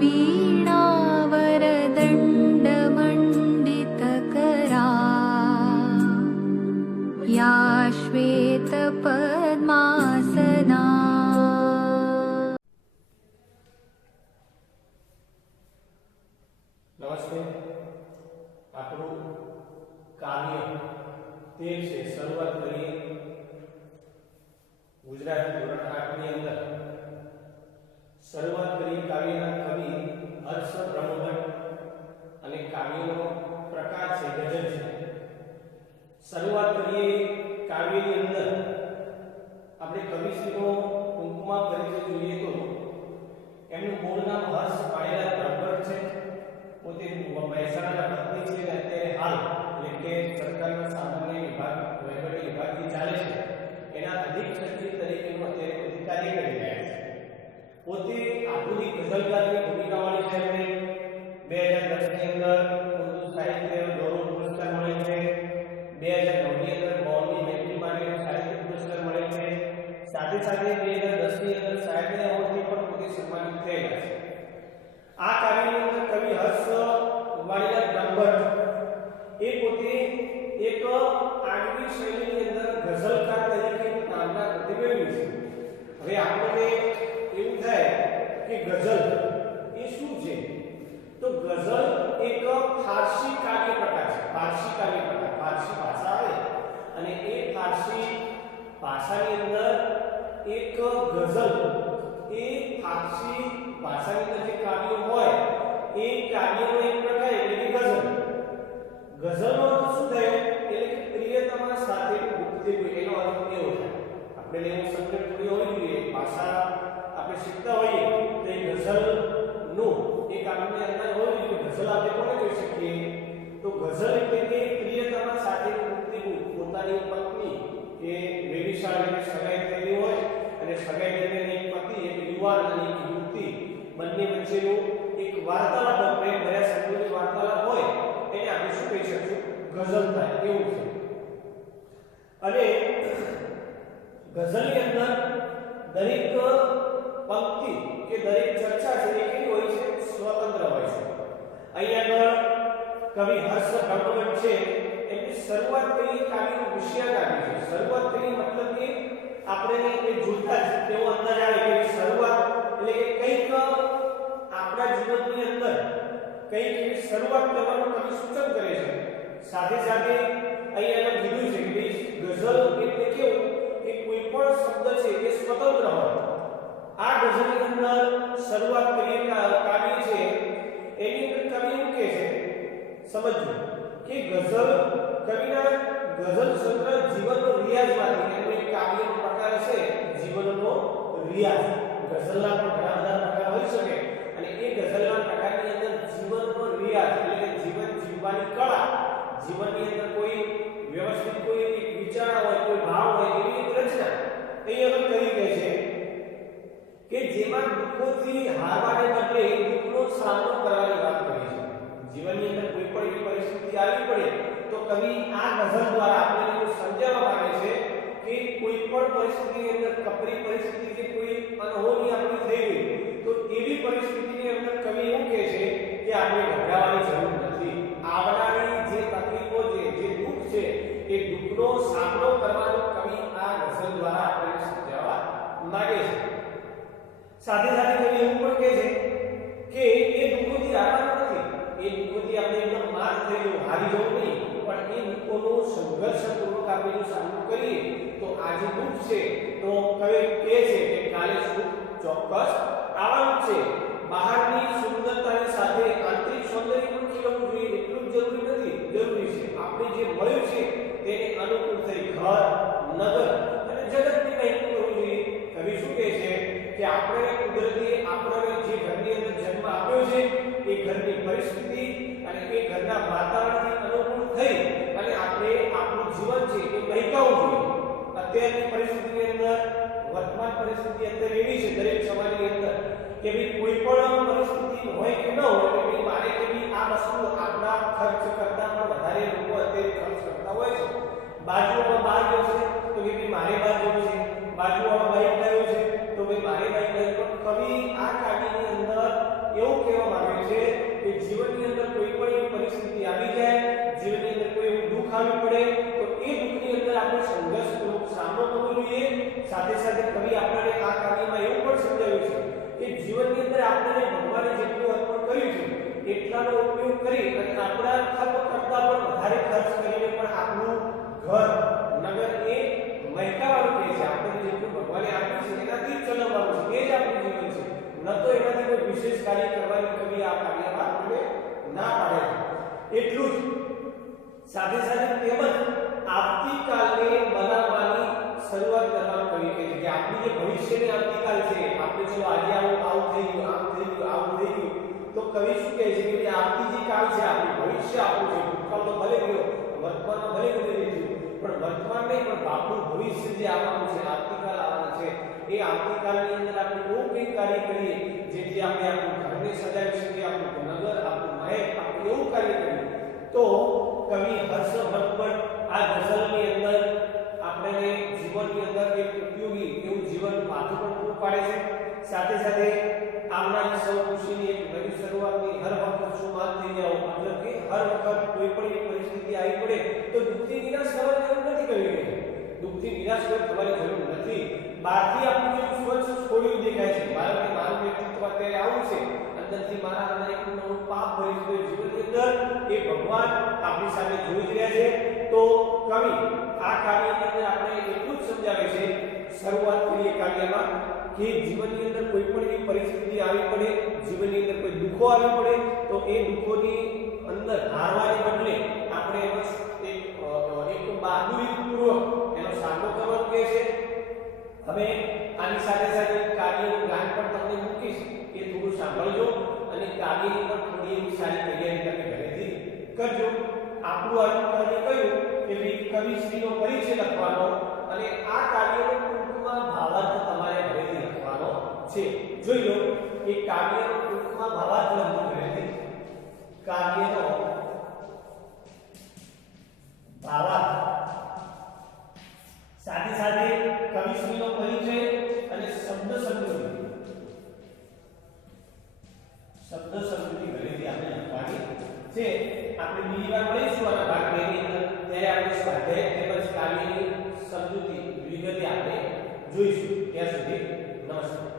वीणावरदण्डमण्डितकरा या श्वेतपद्मासना। नमस्ते। આપણું કાવ્ય 13 से શરૂઆત કરીએ। ગુજરાતી ધોરણ 8 ની અંદર શરૂઆત કરી કાવ્યના કવિ હર્ષ બ્રહ્મભટ્ટ અને કાવ્યનો પ્રકાર છે ગઝલ છે। શરૂઆત કરીએ કાવ્યની અંદર આપણે કવિશ્રીનો ટૂંકમાં પરિચય જોઈએ તો એમનું મૂળ નામ હર્ષ પાયલા બ્રહ્મભટ્ટ છે। પોતે મહેસાણાના વતની છે અને અત્યારે હાલ એટલે કે સરકારના સામાન્ય વિભાગ વહીવટી વિભાગથી ચાલે છે એના અધિક સચિવ તરીકેનું અત્યારે અધિકારી કરી રહ્યા છે। પોતે આધુનિક ગઝલકારની ભૂમિકાવાળી છે। એમને 2010 ની અંદર ઉર્દુ સાહિત્ય ગૌરવ પુરસ્કાર મળે છે। 2009 ની અંદર મૌલવી મહેફિલ માટેનો સાહિત્ય પુરસ્કાર મળે છે। સાથે સાથે 2010 ની અંદર સાહિત્ય એવોર્ડથી પણ પોતે સન્માનિત થયેલા છે। આ કાવ્યની અંદર કવિ હર્ષ વાડીલાલ બ્રહ્મભટ્ટ એ પોતે એક આગવી શૈલીની અંદર ગઝલકાર તરીકેની નામના પ્રતિમેળવી છે। હવે આપણને એવું થાય કે ગઝલ એ શું છે, તો ગઝલ એક ફારસી કાવ્ય પ્રકાર છે। ફારસી કાવ્ય પ્રકાર, ફારસી ભાષા આવે અને એ ફારસી ભાષાની અંદર એક ગઝલ એ ફારસી ભાષાની અંદર જે કાવ્યો હોય એ કાવ્યનો એક પ્રકાર એટલે કે ગઝલ। ગઝલનો અર્થ શું થાય એટલે કે પ્રિયતમા સાથેનું ગુપ્તગુ, એનો અર્થ એવો થાય। આપણે એવું શબ્દ થોડી હોવી જોઈએ, ભાષા આપણે શીખતા હોઈએ તો એ ગઝલનું એક આપણને અંદાજ હોવો જોઈએ કે ગઝલ આપણે કોને કહી શકીએ, તો ગઝલ એટલે કે પ્રિયતમા સાથેનું ગુપ્તગુ, પોતાની પત્ની કે વેવિશાળ સગાઈ થયેલી હોય અને સગાઈ થયેલી એક પતિ એક યુવાન અને એક યુવતી બંને વચ્ચેનું એક વાર્તાલાપ, પ્રેમ ભર્યા સંબંધની વાર્તાલાપ હોય એને આપણે શું કહી શકીએ, ગઝલ થાય એવું છે। અને ગઝલની અંદર દરેક પંક્તિ કે દરેક ચર્ચા છે એ કેવી હોય છે, સ્વતંત્ર હોય છે। અહીંયા આગળ કવિ હર્ષ બ્રહ્મભટ્ટ છે એમની શરૂઆત કરી કાવ્યનો વિષય આપી છે। શરૂઆત કરી મતલબ કે આપણે એ જોતા જ તેવો અંદાજ આવે કે શરૂઆત એટલે કે કંઈક આપણા જીવનની અંદર કંઈક એવી શરૂઆત કરવાનું કવિ સૂચન કરે છે। સાથે સાથે અહીંયા કીધું છે કે ગઝલ એટલે કેવું કે કોઈ પણ શબ્દ છે એ સ્વતંત્ર હોય। આ ગઝલની અંદર શરૂઆત કરી કાવ્ય છે એની અંદર કવિ એવું કહે છે, સમજજો કે ગઝલ કવિના ગઝલ સંગ્રહ જીવનનો રિયાઝમાંથી એનો એક કાવ્યનો પ્રકાર છે જીવનનો રિયાઝ। ગઝલના પણ ઘણા બધા પ્રકાર હોઈ શકે અને એ ગઝલના પ્રકારની અંદર જીવનનો રિયાઝ એટલે કે જીવન જીવવાની કળા, જીવનની અંદર કોઈ વ્યવસ્થિત કોઈ એક વિચાર હોય, કોઈ ભાવ હોય એવી એક રચના અહીં આગળ કરી કહે છે કે જેમાં દુઃખોથી હારવાને બદલે દુઃખનો સામનો કરવાની વાત કરી છે। જીવનની અંદર કોઈ પણ એવી પરિસ્થિતિ આવી પડે તો કવિ આ ગઝલ દ્વારા આપણને એવું સમજાવવા માંગે છે કે કોઈ પણ પરિસ્થિતિની અંદર કપરી પરિસ્થિતિ કે કોઈ અનહોની આપણી થઈ ગઈ તો એવી પરિસ્થિતિની અંદર કવિ એવું કહે છે કે આપણે ગભરાવાની જરૂર નથી। આવનારી જે તકલીફો છે, જે દુઃખ છે એ દુઃખનો સામનો કરવાનો કવિ આ ગઝલ દ્વારા આપણને સમજાવવા માંગે છે। સાથે સાથે કવિ એવું પણ કહે છે કે એ દુઃખોથી હારવાનું નથી, એ દુઃખોથી આપણે એકદમ માર થઈ જવું, હારી જવું નહીં, પણ એ દુઃખોનો સંઘર્ષપૂર્વક આપણે જો સામનો કરીએ તો આ જે દુઃખ છે તો કવિ કહે છે કે કાલે સુખ ચોક્કસ આવવાનું છે। બહારની સુંદરતાની સાથે આંતરિક સૌંદર્ય પણ ખીલવું જોઈએ એટલું જ જરૂરી છે। આપણે જે મળ્યું છે તેને અનુકૂળ થઈ ઘર, નગર અને જગતને કંઈક કરવું જોઈએ। કવિ શું કહે છે કે આપણે કુદરતે આપણને જે ઘરની અંદર જન્મ આપ્યો છે એ ઘરની પરિસ્થિતિ અને એ ઘરના વાતાવરણથી અનુકૂળ થઈ અને આપણે આપણું જીવન છે એ મહેકાવવું જોઈએ। અત્યારની પરિસ્થિતિની અંદર વર્તમાન પરિસ્થિતિ અત્યારે એવી છે દરેક સમાજની અંદર કે ભાઈ કોઈ પણ પરિસ્થિતિ હોય કે ન હોય કે ભાઈ મારે કે ભાઈ આ વસ્તુ આપણા ખર્ચ કરતા પણ વધારે લોકો અત્યારે ખર્ચ કરતા હોય છે। બાજુમાં બહાર ગયો છે તો કે ભાઈ મારે બહાર જવું છે, બાજુમાં બાઈક લાવ્યો છે તો ભાઈ મારે બાઈક લાવ્યો। કવિ આ કાવ્યની અંદર એવું કહેવામાં આવ્યું છે કે જીવનની અંદર કોઈ પણ એવી પરિસ્થિતિ આવી જાય, જીવનની અંદર કોઈ એવું દુઃખ આવી પડે તો એ દુઃખની અંદર આપણે સંઘર્ષપૂર્વક સામનો કરવો જોઈએ. સાથે સાથે કવિ આપણને આ કાવ્યમાં એવું પણ સમજાવ્યું છે કે જીવનની અંદર આપણને ભગવાને જેટલું અર્પણ કર્યું છે એટલાનો ઉપયોગ કરી અને આપણા ખર્ચ કરતા પણ વધારે ખર્ચ કરીને પણ આપણું ઘર નગર એ મહેકાવાનું કહે છે. આપણે જેટલું ભગવાને આપ્યું છે એનાથી જ ચલાવવાનું છે, એ જ આપણું જીવન છે, ન તો એનાથી કોઈ વિશેષ કાર્ય કરવાની કવિ આ કાર્યમાં આપણને ના પાડે છે. એટલું જ સાથે સાથે તેમજ આવતીકાલને બનાવવાની શરૂઆત કરવાનું કવિ કહે છે કે આપણી જે ભવિષ્યની આવતીકાલ છે, આપણે ચલો આજે આવું થઈ ગયું, આમ થઈ ગયું, આવું થઈ ગયું, તો કવિ શું કહે છે કે આવતી જે કાળ છે, આપણું ભવિષ્ય આપણું છે, ભૂતકાળ તો ભલે ગયો, વર્તમાનમાં ભલે ગયું લીધું, પણ વર્તમાન નહીં પણ આપણું ભવિષ્ય જે આવવાનું છે, આવતીકાલ આવવાનું છે, એ આવતીકાલની અંદર આપણે એવું કંઈક કાર્ય કરીએ જેથી આપણે આપણું ઘરને સજાવી શકીએ, આપણું નગર, આપણું મહેલ, આપણે એવું કાર્ય કરીએ. તો કવિ હર્ષભટ્ટ પણ આ ગઝલની અંદર આપણને જીવનની અંદર એક ઉપયોગી એવું જીવન પાઠ પણ પૂરું પાડે છે. સાથે સાથે આવનારી સૌ ખુશીની એક નવી શરૂઆતની હર વખત શું વાત થઈ જાવ, મતલબ કે હર વખત કોઈ પણ એક પરિસ્થિતિ આવી પડે તો દુઃખથી નિરાશ થવાની જરૂર નથી. કવિ દુઃખથી નિરાશ થવાની જરૂર નથી. બહારથી આપણું જે સ્વચ્છ છોડ્યું દેખાય છે, મારું વ્યક્તિત્વ અત્યારે આવું છે, અંદરથી મારા અંદર એક નવું પાપ ભરી છે, જીવનની અંદર એ ભગવાન આપણી સામે જોઈ રહ્યા છે. તો કવિ આ કાવ્યની અંદર આપણે એટલું જ સમજાવે છે, શરૂઆત કરીએ કાવ્યમાં કે જીવનની અંદર કોઈ પણ એવી પરિસ્થિતિ આવી પડે, જીવનની અંદર કોઈ દુઃખો આવી પડે તો એ દુઃખોની અંદર હારવાને બદલે આપણે એક બહાદુરીપૂર્વક એનો સામનો કરવાનો કહે છે. હવે આની સાથે સાથે કાવ્યનું ગાન પણ તમને મૂકીશ, એ થોડું સાંભળજો અને કાવ્યની પણ થોડી એવી સારી તૈયારી તમે ઘરેથી કરજો. આપણું આજનું કાર્ય કયું કે કવિશ્રીનો પરિચય લખવાનો અને આ કાવ્યનો ટૂંકમાં ભાવાર્થ તમારે ઘરેથી લખવાનો છે. જોઈ લો કે કાવ્યનો ટૂંકમાં ભાવાર્થ લખો ઘરેથી. કાવ્યનો ભાવાર્થ સાથે સાથે કવિશ્રીનો પરિચય અને શબ્દ સમૃદ્ધિ ઘરેથી આપણે લખવાની છે. આપણે બીજી વાર મળીશું આના ભાગ 2 ની અંદર, ત્યારે આપણે સ્વાધ્યાય તેમજ કાવ્યની સમજૂતી વિગતે આપણે જોઈશું. ત્યાં સુધી નમસ્કાર.